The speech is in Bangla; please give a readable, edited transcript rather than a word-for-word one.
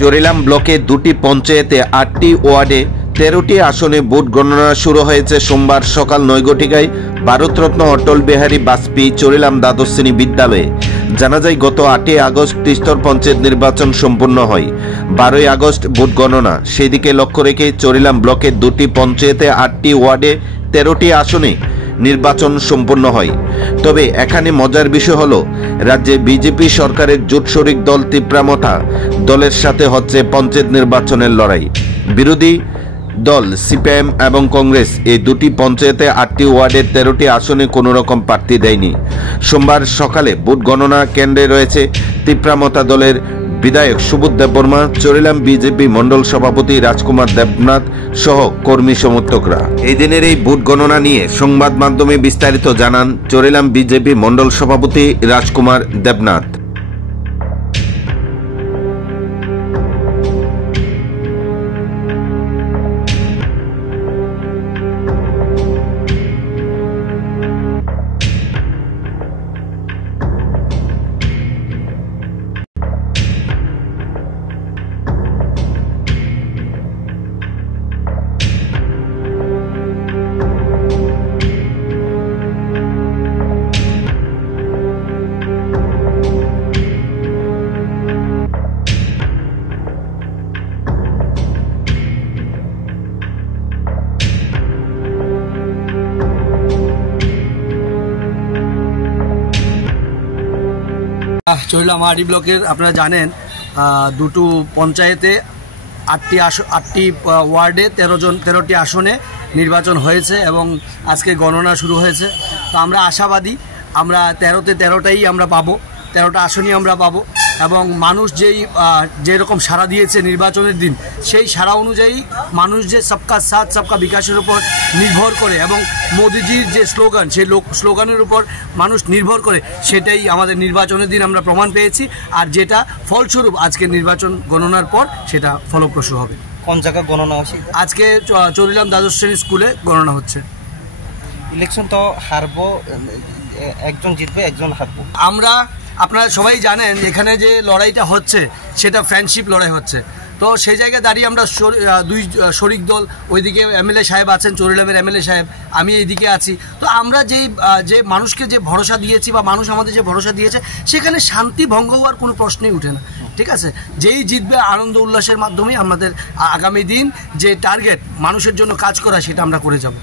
চরিলাম ব্লকে দুটি পঞ্চায়েতে ৮টি ওয়ার্ডে ১৩টি আসনে ভোট গণনা শুরু হয়েছে সোমবার সকাল ৯ ঘটিকায় ভারতরত্ন অটল বিহারী বাজপেয়ী চরিলাম দ্বাদশ শ্রেণী বিদ্যালয়ে। জানা যায় গত ৮ই আগস্ট ত্রিস্তর পঞ্চায়েত নির্বাচন সম্পন্ন হয়। ১২ই আগস্ট ভোট গণনা। সেদিকে লক্ষ্য রেখে চরিলাম ব্লকের দুটি পঞ্চায়েতে ৮টি ওয়ার্ডে ১৩টি আসনে নির্বাচন সম্পন্ন হয়। তবে এখানে মজার বিষয় হলো রাজ্যে বিজেপি সরকারের জোট শরিক দল তীব্রামথা দলের সাথে হচ্ছে পঞ্চায়েত নির্বাচনের লড়াই। বিরোধী দল সিপিএম এবং কংগ্রেস এই দুটি পঞ্চায়েতে ৮টি ওয়ার্ডের ১৩টি আসনে কোনো রকম প্রার্থী দেয়নি। সোমবার সকালে ভোট গণনা কেন্দ্রে রয়েছে তীব্রামথা দলের বিধায়ক সুবোধ দেববর্মা, চরিলাম বিজেপি মন্ডল সভাপতি রাজকুমার দেবনাথ সহ কর্মী সমর্থকরা। এই দিনের এই ভোট গণনা নিয়ে সংবাদ মাধ্যমে বিস্তারিত জানান চরিলাম বিজেপি মন্ডল সভাপতি রাজকুমার দেবনাথ। চরিলাম আরডি ব্লকের আপনারা জানেন দুটো পঞ্চায়েতে ৮টি ওয়ার্ডে ১৩টি আসনে নির্বাচন হয়েছে এবং আজকে গণনা শুরু হয়েছে। তো আমরা আশাবাদী আমরা ১৩তে ১৩টাই আমরা পাবো, ১৩টা আসনই আমরা পাবো এবং মানুষ যেরকম সাড়া দিয়েছে নির্বাচনের দিন সেই সাড়া অনুযায়ী মানুষ যে সবকা সাথ সবকা বিকাশের উপর নির্ভর করে এবং মোদিজির যে স্লোগান সেই স্লোগানের উপর মানুষ নির্ভর করে সেটাই আমাদের নির্বাচনের দিন আমরা প্রমাণ পেয়েছি। আর যেটা ফলস্বরূপ আজকে নির্বাচন গণনার পর সেটা ফলপ্রসূ হবে। কোন জায়গায় গণনা হচ্ছে? আজকে চরিলাম দ্বাদশ শ্রেণী স্কুলে গণনা হচ্ছে। ইলেকশন তো হারবো, একজন জিতবে একজন হারবো। আপনারা সবাই জানেন এখানে যে লড়াইটা হচ্ছে সেটা ফ্রেন্ডশিপ লড়াই হচ্ছে। তো সেই জায়গায় দাঁড়িয়ে আমরা দুই শরিক দল, ওইদিকে এমএলএ সাহেব আছেন, চরিলামের এমএলএ সাহেব, আমি এইদিকে আছি। তো আমরা যে মানুষকে যে ভরসা দিয়েছি বা মানুষ আমাদের যে ভরসা দিয়েছে সেখানে শান্তি ভঙ্গ হওয়ার কোনো প্রশ্নই উঠে না। ঠিক আছে, যেই জিতবে আনন্দ উল্লাসের মাধ্যমেই আমাদের আগামী দিন যে টার্গেট মানুষের জন্য কাজ করা সেটা আমরা করে যাব।